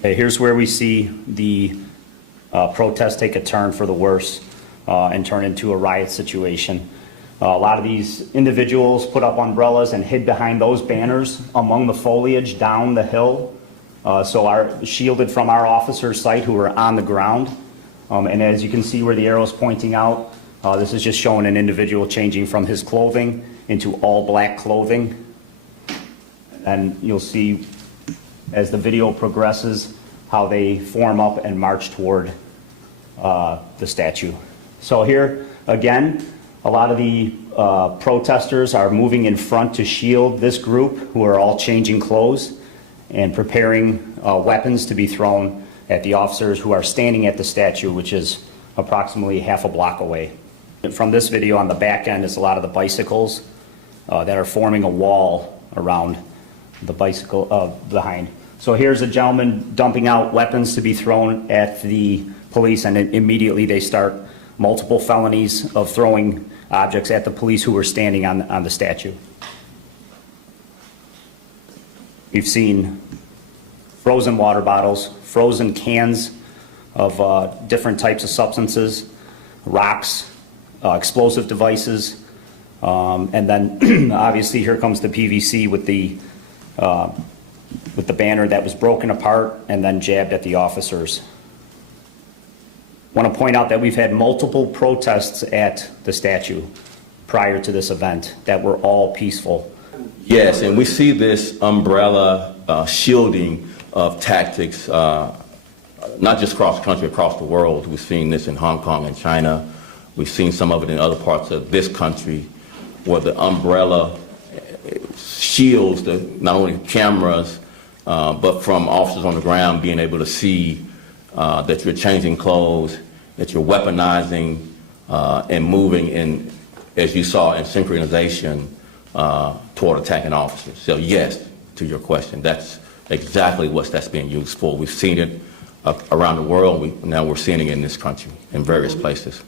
Okay, here's where we see the protests take a turn for the worse and turn into a riot situation. A lot of these individuals put up umbrellas and hid behind those banners among the foliage down the hill, shielded from our officers' sight who were on the ground. And as you can see where the arrow is pointing out, this is just showing an individual changing from his clothing into all black clothing. And you'll see as the video progresses how they form up and march toward the statue. So here again, a lot of the protesters are moving in front to shield this group who are all changing clothes and preparing weapons to be thrown at the officers who are standing at the statue, which is approximately half a block away. From this video on the back end is a lot of the bicycles that are forming a wall around the bicycle behind. So here's a gentleman dumping out weapons to be thrown at the police, and immediately they start multiple felonies of throwing objects at the police who were standing on the statue. We've seen frozen water bottles, frozen cans of different types of substances, rocks, explosive devices, and then obviously here comes the PVC with the banner that was broken apart and then jabbed at the officers. I want to point out that we've had multiple protests at the statue prior to this event that were all peaceful. Yes, and we see this umbrella shielding of tactics, not just across the country, across the world. We've seen this in Hong Kong and China. We've seen some of it in other parts of this country where the umbrella shields not only cameras, but from officers on the ground being able to see that you're changing clothes, that you're weaponizing and moving in, as you saw, in synchronization toward attacking officers. So yes, to your question, that's exactly what that's being used for. We've seen it around the world. Now we're seeing it in this country in various places.